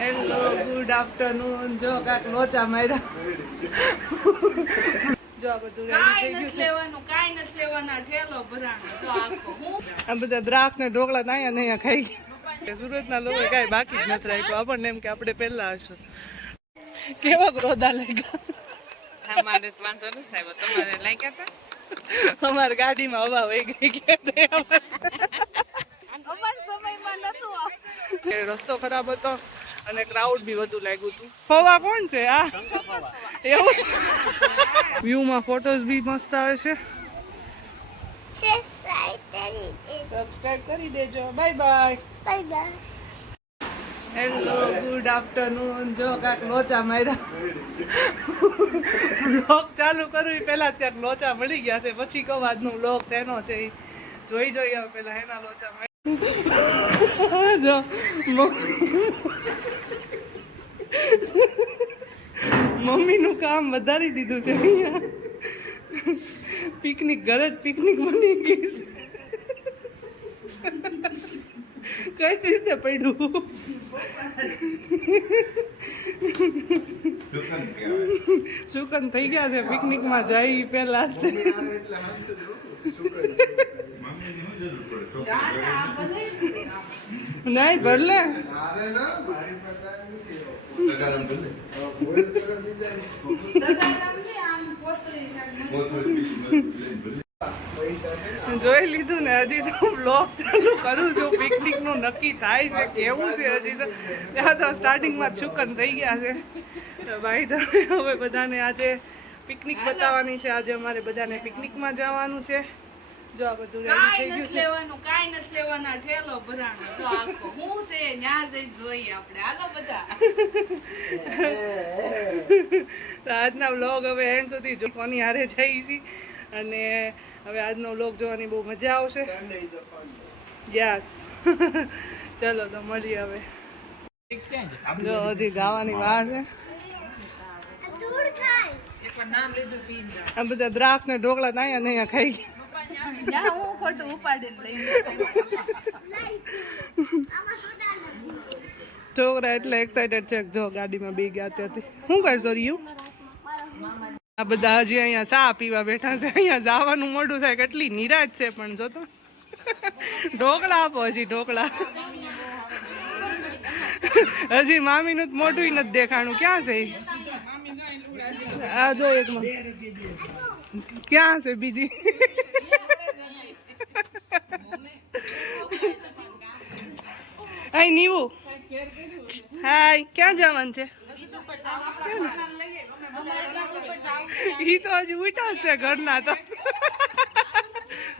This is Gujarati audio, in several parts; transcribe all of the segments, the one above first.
Hello good afternoon. જો કાક લોચા માર્યા. જો આ બધું રેડી થઈ ગયું છે. કાઈ નથી લેવાના ઠેલો ભરાણો તો આખો હું આ બધા દ્રાક્ષ ને ઢોકળા તો અહીંયા ને અહીંયા ખાઈ ગયા. સુરતના લોકો કાંઈ બાકી જ નથી રાખ્યું. આપણને એમ કે આપણે પહેલા હશું. કેવા ક્રોધા લાગ્યા. અમારે વાંધો નથી આવ્યો, તમારે લાગ્યા હતા? અમારી ગાડીમાં હવા વહી ગઈ કે અમાર સમયમાં નતું રસ્તો ખરાબ હતો અને ક્રાઉડ બી વધુ લાગ્યું હતું. ફવા કોણ છે આ? એવું વ્યૂમાં ફોટોઝ બી મસ્ત આવે છે. સબસ્ક્રાઇબ કરી દેજો. Bye bye. Bye bye. Hello good afternoon. જો કાંક લોચા માર્યા. બ્લોગ ચાલુ કરું એ પહેલા જ ક્યાંક લોચા મળી ગયા છે. પછી કહું આજનો બ્લોગ શેનો છે એ જોઈ હવે પેલા એના લોચા માર્યા. જો મમ્મીનું કામ વધારી દીધું છે અહીંયા. પિકનિક ઘરે જ પિકનિક બની ગઈ છે. કઈ રીતે પડ્યું? સુકન થઈ ગયા છે પિકનિકમાં જાય પેલા. નહીં ભરલે જોઈ લીધું ને. હજી તો બ્લોગ ચાલુ કરું છું. પિકનિક નું નક્કી થાય છે કેવું છે. હજી તો ત્યાં તો સ્ટાર્ટિંગમાં ચુકન થઈ ગયા છે. ભાઈ તમે હવે બધાને આજે પિકનિક બતાવવાની છે. આજે અમારે બધાને પિકનિકમાં જવાનું છે. જો આ બધું રેડી થઈ ગયું છે. કાઈ નથી લેવાના ઠેલો ભરાણો તો આખો હું છે ન્યા જઈ જોઈએ આપણે. હાલો બધા. તો આજના વ્લોગ હવે એન્ડ સુધી જો કોની હારે જઈ છીએ અને હવે આજનો વ્લોગ જોવાની બહુ મજા આવશે. યસ. ચલો તો મળીએ હવે. જો હજી જવાની વાર છે. આ બધા દ્રાક્ષ ને ઢોકળા તો અહીંયા ને અહીંયા ખાઈ ગયા. હું ખોટું ઉપાડીને લઈને છોકરા એટલે એક્સાઇટેડ છે. જો ગાડીમાં બે ગયા ત્યાંથી શું કરશો રહ્યું? આ બધા હજી અહીંયા ચા પીવા બેઠા છે. અહીંયા જવાનું મોડું થાય. કેટલી નિરાશ છે પણ જો તો. ઢોકળા આપો. હજી ઢોકળા હજી મામીનું જ મોઢું નથી દેખાણું. ક્યાં છે આ? જો એકમાં ક્યાં છે બીજી? અહીં નીવું. હાય. ક્યાં જવાનું છે? ઈ તો હજી ઉઠા જ છે ઘરના. તો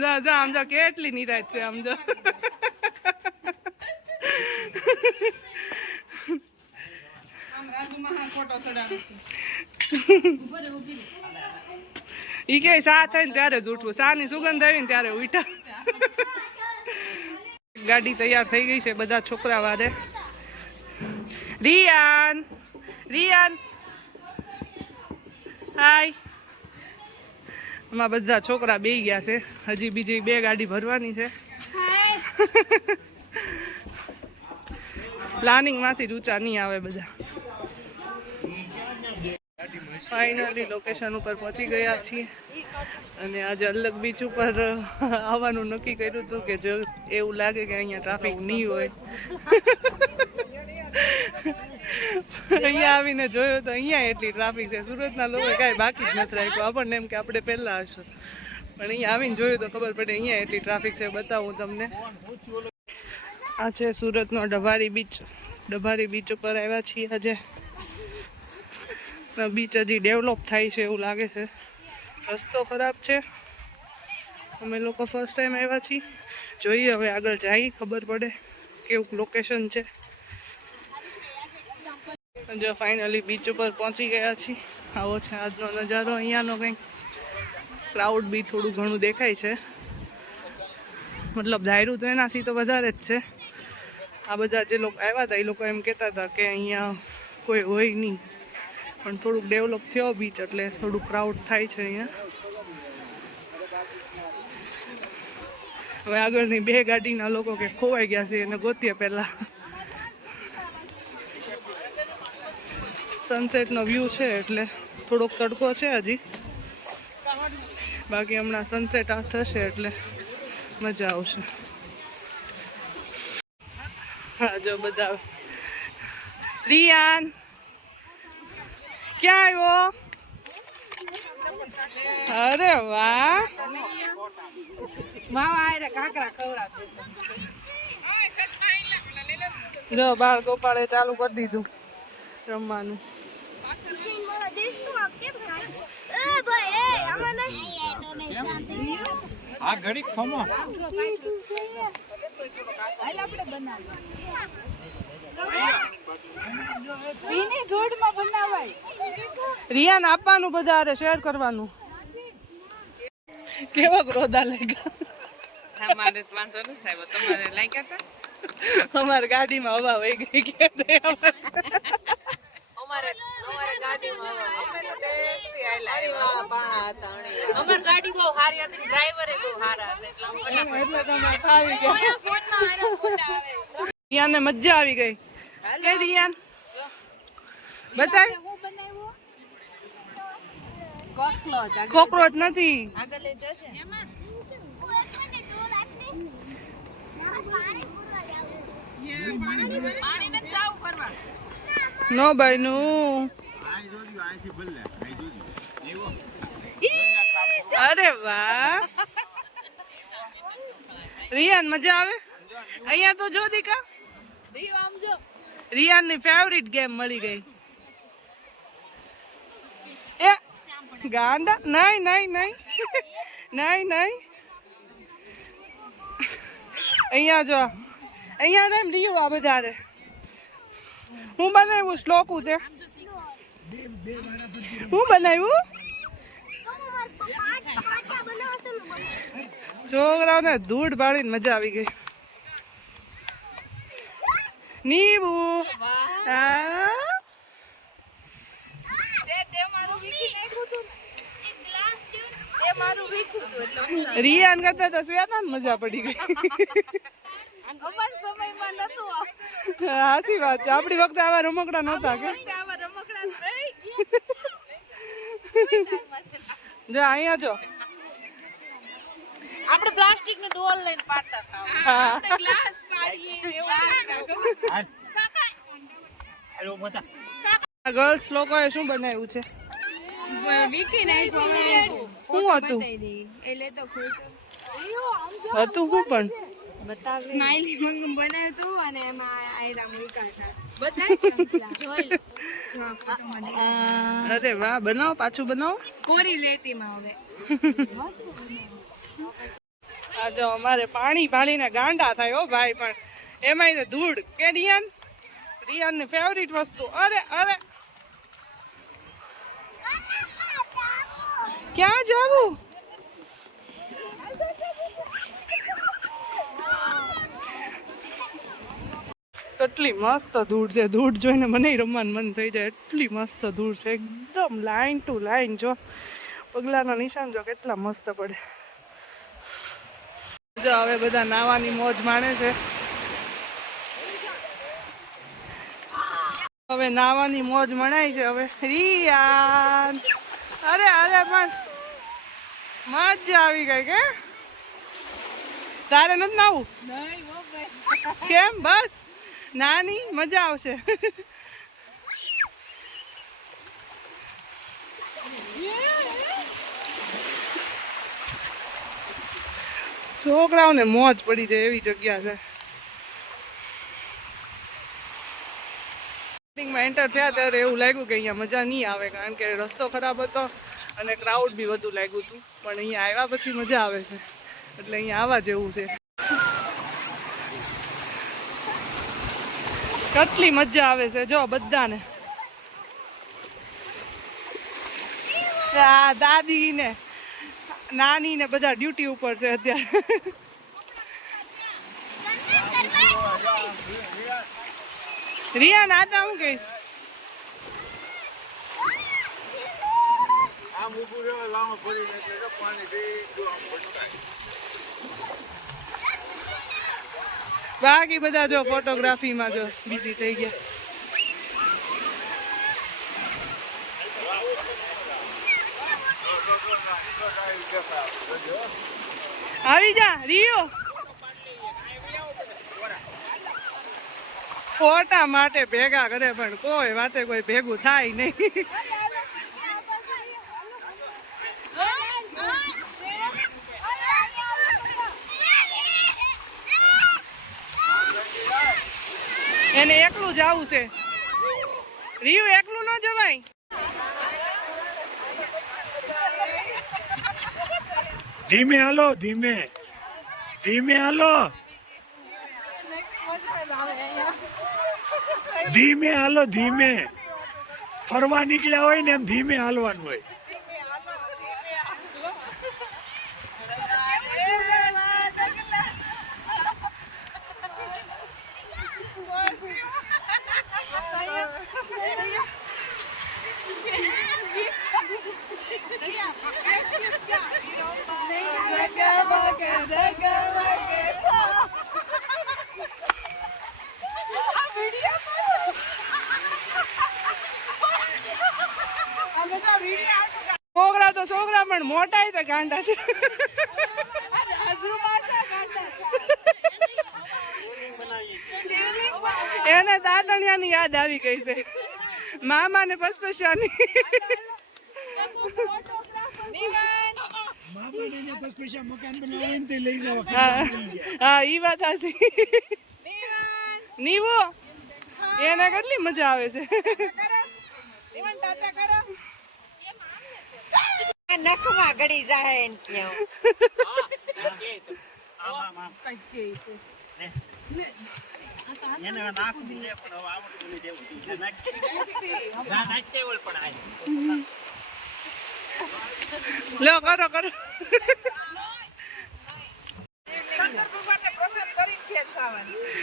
જા આમ જો કેટલી નિરાશ છે. આમ જો ઈ કે સા થાય ને ત્યારે જ ઉઠવું. સા ની સુગંધ આવી ને ત્યારે ઉઠા. ગાડી તૈયાર થઈ ગઈ છે. બધા છોકરા વારે. રિયાન હાય. આમાં બધા છોકરા બેસી ગયા છે. હજી બીજી બે ગાડી ભરવાની છે. પ્લાનિંગ માંથી ઊંચા નહીં આવે બધા. ફાઇનલી લોકેશન ઉપર પહોંચી ગયા છીએ અને આજે અલગ બીચ ઉપર આવવાનું નક્કી કર્યું હતું કે જો એવું લાગે કે અહીંયા ટ્રાફિક નહીં હોય. અહીંયા આવીને જોયો તો અહીંયા એટલી ટ્રાફિક છે. સુરતના લોકો કાંઈ બાકી જ નથી રાખ્યું. આપણને એમ કે આપણે પહેલા હશું પણ અહીંયા આવીને જોયું તો ખબર પડે અહીંયા એટલી ટ્રાફિક છે. બતાવું તમને. આ છે સુરતનો ડભારી બીચ. ડભારી બીચ ઉપર આવ્યા છીએ આજે. બીચ હજી ડેવલપ થાય છે એવું લાગે છે. રસ્તો ખરાબ છે. અમે લોકો ફર્સ્ટ ટાઈમ આવ્યા છીએ. જોઈએ હવે આગળ જઈએ ખબર પડે કેવું લોકેશન છે. જો ફાઇનલી બીચ ઉપર પહોંચી ગયા છીએ. આવો છે આજનો નજારો. અહીંયાનો કંઈક ક્રાઉડ બી થોડું ઘણું દેખાય છે. મતલબ ધાર્યું તો એનાથી તો વધારે જ છે. આ બધા જે લોકો આવ્યા હતા એ લોકો એમ કહેતા હતા કે અહીંયા કોઈ હોય નહીં પણ થોડુંક ડેવલપ થયો બીચ એટલે થોડું ક્રાઉડ થાય છે અહીંયા. હવે આગળની બે ગાડીના લોકો કે ખોવાઈ ગયા છે એને ગોતીએ પહેલા. સનસેટનો વ્યૂ છે એટલે થોડોક તડકો છે હજી, બાકી હમણાં સનસેટ આ થશે એટલે મજા આવશે. હા જો બધા. રિયાન ક્યાં આવ્યો? અરે વાહ, જો બાળ ગોપાળે ચાલુ કરી દીધું રમવાનું. રિયાન આપવાનું બધા અરે શેર કરવાનું. કેવા ક્રોધા લાગ્યા? અમારી ગાડીમાં હવા વહી ગઈ કે રિયાને મજા આવી ગઈ. કે રિયાન બતાય. કોકરોચ નથી. નો ભાઈ નું. અરે વાહ રિયાન મજા આવે. અહીંયા તો જો દીકા રિયાન ની ફેવરિટ ગેમ મળી ગઈ. એ ગાંડા નહીં નહીં નહીં નહીં નહીં. અહીંયા જો અહીંયા ને રીયું આ બધા હું બનાવ્યું શ્લોકું તે હું બનાવ્યું. છોકરાઓને ધૂળ બાળીને મજા આવી ગઈ. નીવું રિયાન કરતા તો શ્વેતા ને મજા પડી ગઈ. સાચી વાત છે, આપણી વખતે આવા રમકડા નહોતા કે. જો અહીંયા જો આપણે પ્લાસ્ટિક નું ડોલ લઈને પાડતા હતા. ગ્લાસ પાડીએ ગર્લ્સ લોકોએ શું બનાવ્યું છે? વિકી નાખ્યું. શું હતું? એટલે તો હતું શું પણ સ્માઈલી મંગમ બનાવ્યું હતું અને એમાં આયરા મૂક્યા હતા બધા શંખલા જોઈ જો ફોટોમાં. અરે વાહ, બનાવો પાછું બનાવો. કોરી લેતીમાં હવે આ જો અમારે પાણી પાણીને ગાંડા થાય હો ભાઈ, પણ એમાંય ધૂળ કે રિયાન. રિયાન ની ફેવરિટ વસ્તુ. અરે અરે ક્યાં જાવું? કેટલી મસ્ત ધૂળ છે. ધૂળ જોઈને મને રમવાનું મન થઈ જાય, એટલી મસ્ત ધૂળ છે. એકદમ લાઈન ટુ લાઈન. જો પગલાના નિશાન જો કેટલા મસ્ત પડે. જો હવે બધા નાવાની મોજ માણે છે. હવે નાવાની મોજ મનાય છે હવે. રિયાન અરે અરે પણ મજા આવી ગઈ કે તારે નથી નાવું? કેમ? બસ નાની મજા આવશે. છોકરાઓને મોજ પડી જાય એવી જગ્યા છે. એન્ટર થયા ત્યારે એવું લાગ્યું કે અહીંયા મજા નહીં આવે, કારણ કે રસ્તો ખરાબ હતો અને ક્રાઉડ બી વધુ લાગ્યું હતું. પણ અહીંયા આવ્યા પછી મજા આવે છે, એટલે અહીંયા આવવા જેવું છે. કેટલી મજા આવે છે જો બધાને. આ દાદી ને નાની ને બધા ડ્યુટી ઉપર છે અત્યારે. રિયાન આતા હું કહીશ? બાકી બધા જો ફોટોગ્રાફીમાં જો બિઝી થઈ ગયા. આવી જા રિયો ફોટા માટે ભેગા કરે પણ કોઈ વાતે કોઈ ભેગું થાય નહીં. એને એકલું જવું છે રિયુ એકલું ન જવાય. ધીમે હાલો ધીમે ધીમે હાલો ધીમે હાલો ધીમે ફરવા નીકળ્યા હોય ને એમ ધીમે હાલવાનું હોય. છોકરા તો છોકરા પણ મોટા તો ગાંડા છે. એને દાદણિયાની યાદ આવી ગઈ છે મામા ને પસપસિયાની. હા ઈ વાત સાચી. નીવો એને કેટલી મજા આવે છે. નખમાં ગળી જાય એમ કેવું. લો કરો કરો.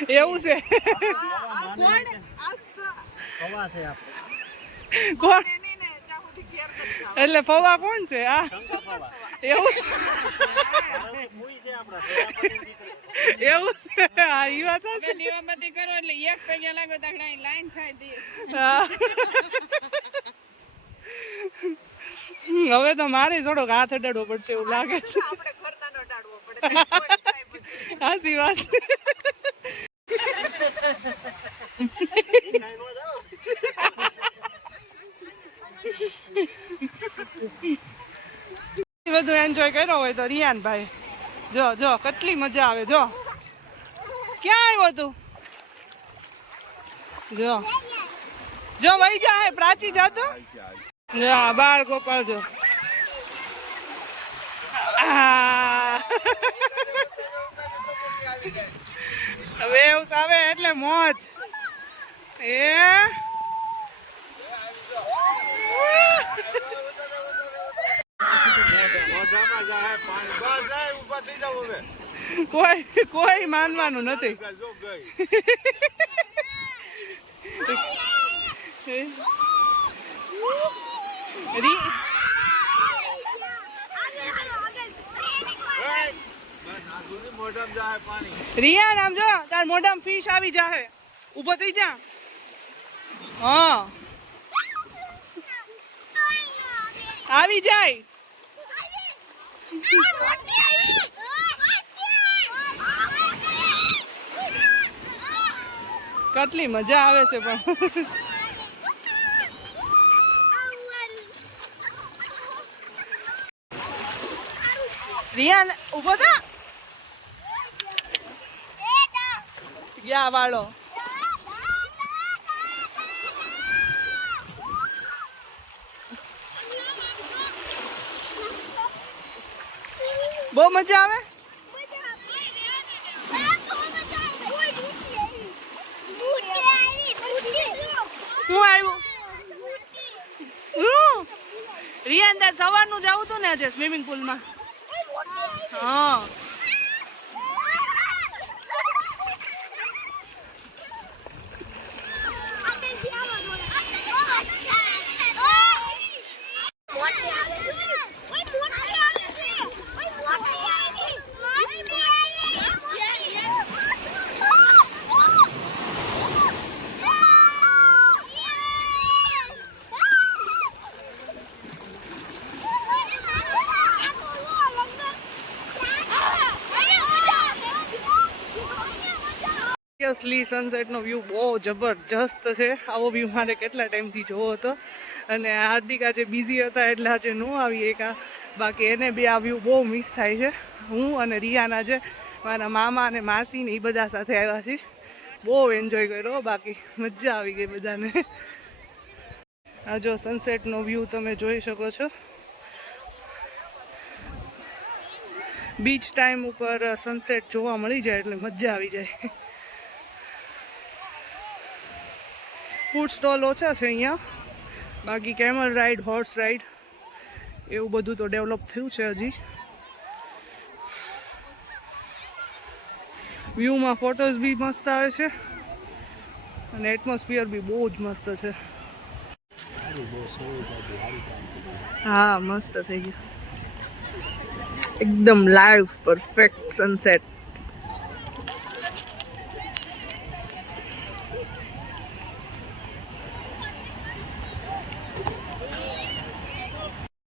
એવું છે કોણ એટલે ફવા કોણ છે? આ એવું એવું છે. હા ઈ વાત છે. દીવાબત્તી કરો એટલે એક પૈયા લાગો તકડા લાઈન થાય દે. હવે તો મારે થોડોક હાથ અડાડવો પડશે એવું લાગે છે. સાચી વાત. બધું એન્જોય કર્યો હોય તો રિયાન ભાઈ જો જો કેટલી મજા આવે. જો ક્યાં આવ્યો તું? જો જો વહી જા પ્રાચી જાતો. હા બાળ ગોપાલ જો વેવ્સ આવે એટલે મોજ. એ કોઈ માનવાનું નથી. રિયાન આમ જો તાર મોઢામાં ફિશ આવી જાહે. ઉભો થઈ જા. હા આવી જાય. કેટલી મજા આવે છે પણ. રિયાન ઉભો થા. ગયા વાળો બહુ મજા આવે. હું આવ્યું રિયાન તાર સવારનું જવું હતું ને આજે સ્વિમિંગ પુલમાં. હા સિરિયસલી સનસેટનો વ્યૂ બહુ જબરજસ્ત છે. આવો વ્યૂ મારે કેટલા ટાઈમથી જોવો હતો અને હાર્દિક આજે બિઝી હતા એટલે આજે ન આવી એકા. બાકી એને બી આ વ્યૂ બહુ મિસ થાય છે. હું અને રિયાના આજે મારા મામા અને માસી ને એ બધા સાથે આવ્યા છીએ. બહુ એન્જોય કર્યો, બાકી મજા આવી ગઈ બધાને. આ જો સનસેટનો વ્યૂ તમે જોઈ શકો છો. બીચ ટાઈમ ઉપર સનસેટ જોવા મળી જાય એટલે મજા આવી જાય. ફૂડ સ્ટોલ ઓછા છે અહીંયા, બાકી કેમલ રાઈડ, હોર્સ રાઈડ એવું બધું તો ડેવલપ થયું છે હજી. વ્યૂમાં ફોટોઝ બી મસ્ત આવે છે અને એટમોસ્ફિયર બી બહુ જ મસ્ત છે. હા મસ્ત થઈ ગયું, એકદમ live perfect sunset.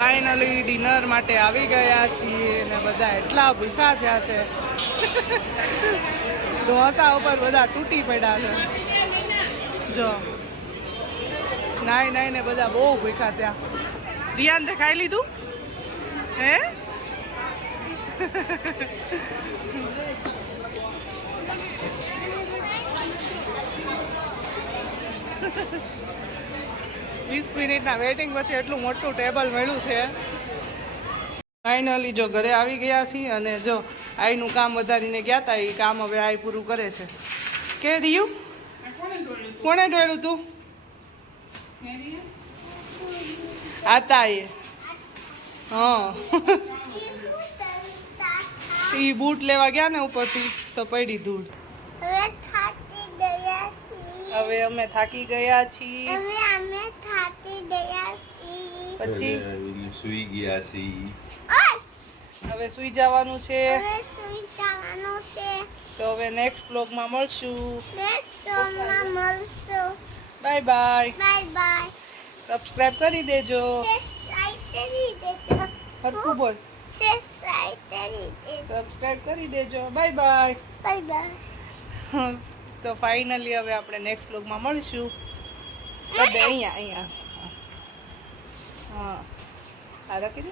Finally dinner માટે આવી ગયા છીએ અને બધા એટલા ભૂખા થયા છે. ઢોસા ઉપર બધા તૂટી પડ્યા છે. જો નાઈ ને બધા બહુ ભૂખા થયા. રિયાન તે ખાઈ લીધું હે? 20 મિનિટના વેઇટિંગ પછી એટલું મોટું ટેબલ મળ્યું છે. ફાઇનલી જો ઘરે આવી ગયા છીએ અને જો આઈનું કામ વધારીને ગયા હતા, એ કામ હવે આઈ પૂરું કરે છે. કે રિયું કોણે ઢોળ્યું તું? આતા એ હા એ બૂટ લેવા ગયા ને ઉપરથી તો પડી ધૂળ. હવે અમે થાકી ગયા છીએ. પછી સુઈ ગયા છીએ. હવે સુઈ જવાનું છે. તો હવે નેક્સ્ટ બ્લોગમાં મળશું. Bye bye. સબસ્ક્રાઇબ કરી દેજો. હરકું બોલ. સબસ્ક્રાઇબ કરી દેજો. Bye bye. તો ફાઇનલી હવે આપણે નેક્સ્ટ બ્લોગમાં મળીશું. અહીંયા હા રાખી દે.